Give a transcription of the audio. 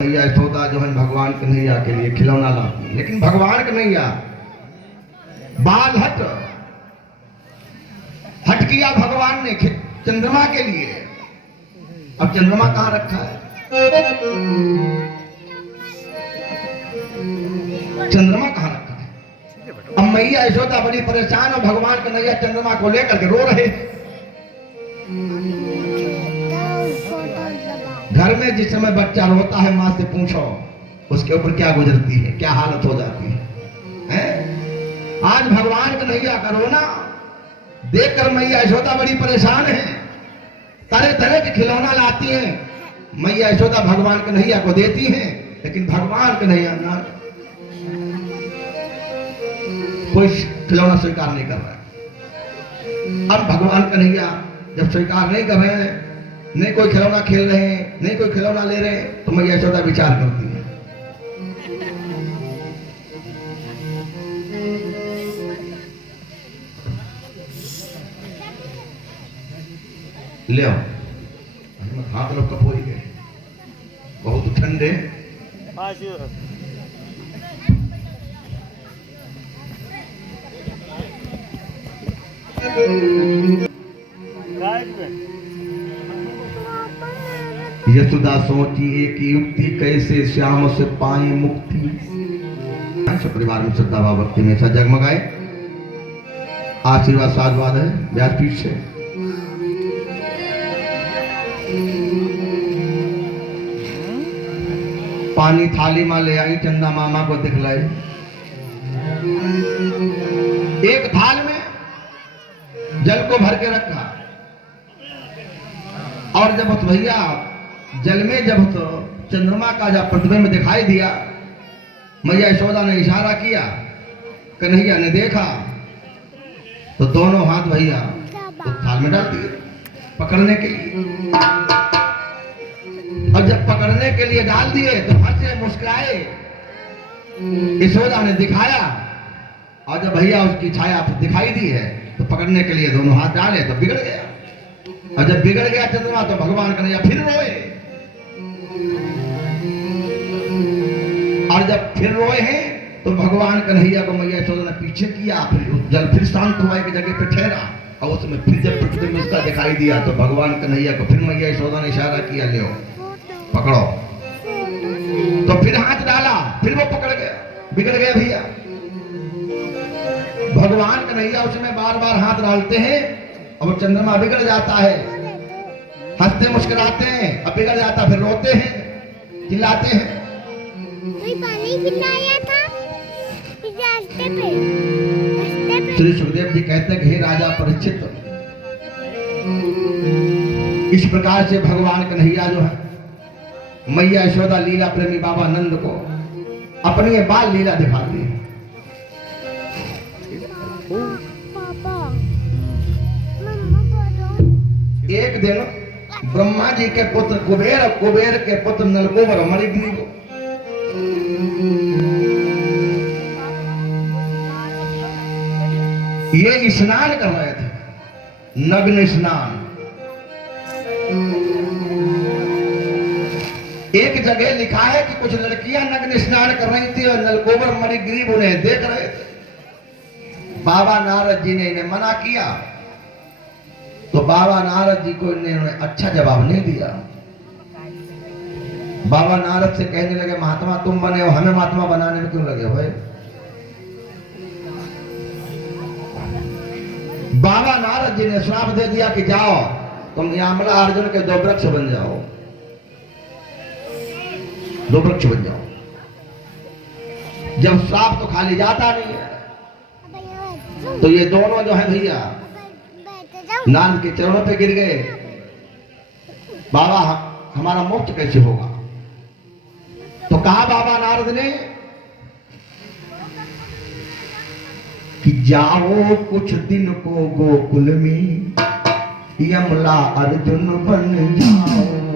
मैया यशोदा जो है भगवान कन्हैया के लिए खिलौना लाती है, लेकिन भगवान कन्हैया बाल हट किया भगवान ने चंद्रमा के लिए। अब चंद्रमा कहां रखा है? चंद्रमा कहां रखा है? अब मैया यशोदा बड़ी परेशान और भगवान कन्हैया चंद्रमा को लेकर के रो रहे। घर में जिस समय बच्चा रोता है, मां से पूछो उसके ऊपर क्या गुजरती है, क्या हालत हो जाती है? आज भगवान कन्हैया का रोना देखकर मैया यशोदा बड़ी परेशान है। तरह तरह के खिलौना लाती हैं, मैया यशोदा भगवान कन्हैया को देती हैं, लेकिन भगवान कन्हैया ना कोई खिलौना स्वीकार नहीं कर रहा है। अब भगवान कन्हैया जब स्वीकार नहीं कर रहे हैं, नहीं कोई खिलौना खेल रहे हैं, नहीं कोई खिलौना ले रहे हैं, तो मैया यशोदा विचार करती है। ले आओ, हाथ लोग कप हो ही गए, बहुत ठंडे। यशोदा सोची एक युक्ति, कैसे श्याम से पाई मुक्ति। परिवार में श्रद्धा भाव भक्ति में ऐसा जगमगाए। आशीर्वाद साधवाद है व्यासपीठ से। पानी थाली में ले आई, चंदा मामा को दिखलाई। एक थाल में जल को भर के रखा, और जब भैया जल में जब तो चंद्रमा का जब प्रतिबिंब दिखाई दिया, मैया यशोदा ने इशारा किया, कन्हैया ने देखा, तो दोनों हाथ भैया तो थाल में डाल दिए पकड़ने के लिए। और जब पकड़ने के लिए डाल दिए तो हंसे मुस्कुराए। यशोदा ने दिखाया, और जब भैया उसकी छाया दिखाई दी है तो पकड़ने के लिए दोनों हाथ डाले तो बिगड़ गया। और जब बिगड़ गया चंद्रमा तो भगवान कन्हैया फिर रोए। और जब फिर रोए हैं तो भगवान कन्हैया को मैया यशोदा ने पीछे किया, फिर जल फिर शांत हुआ, एक जगह पे ठहरा, और उसमें फिर जब प्रतिबिंब उसका दिखाई दिया तो भगवान कन्हैया को फिर मैया यशोदा ने इशारा किया, ले पकड़ो। तो फिर हाथ डाला, फिर वो पकड़ गया, बिगड़ गया भैया। भगवान कन्हैया उसमें बार बार हाथ डालते हैं और चंद्रमा बिगड़ जाता है। हंसते मुस्कुराते हैं, अब बिगड़ जाता, फिर रोते हैं, चिल्लाते हैं। कोई पानी पिलाया था रास्ते पे। श्री सुखदेव जी कहते हैं कि हे राजा परीक्षित, इस प्रकार से भगवान कन्हैया जो है मैया यशोदा लीला प्रेमी बाबा नंद को अपनी बाल लीला दिखाती है। एक दिन ब्रह्मा जी के पुत्र कुबेर, कुबेर के पुत्र नलकूबर मणिग्रीव ये स्नान कर रहे थे, नग्न स्नान। एक जगह लिखा है कि कुछ लड़कियां नग्न स्नान कर रही थी और नलकूबर मणिग्रीव उन्हें देख रहे थे। बाबा नारद जी ने इन्हें मना किया, तो बाबा नारद जी को इन्होंने अच्छा जवाब नहीं दिया। बाबा नारद से कहने लगे, महात्मा तुम बने हो, हमें महात्मा बनाने में क्यों लगे हो भाई? बाबा नारद जी ने श्राप दे दिया कि जाओ तुम यामला अर्जुन के दो वृक्ष बन जाओ, दो वृक्ष बन जाओ। जब श्राप तो खाली जाता नहीं है, तो ये दोनों जो है भैया नारद के चरणों पे गिर गए। बाबा हमारा मोक्ष कैसे होगा? तो कहा बाबा नारद ने कि जाओ कुछ दिन को गोकुल में, यमला अर्जुन बन जाओ।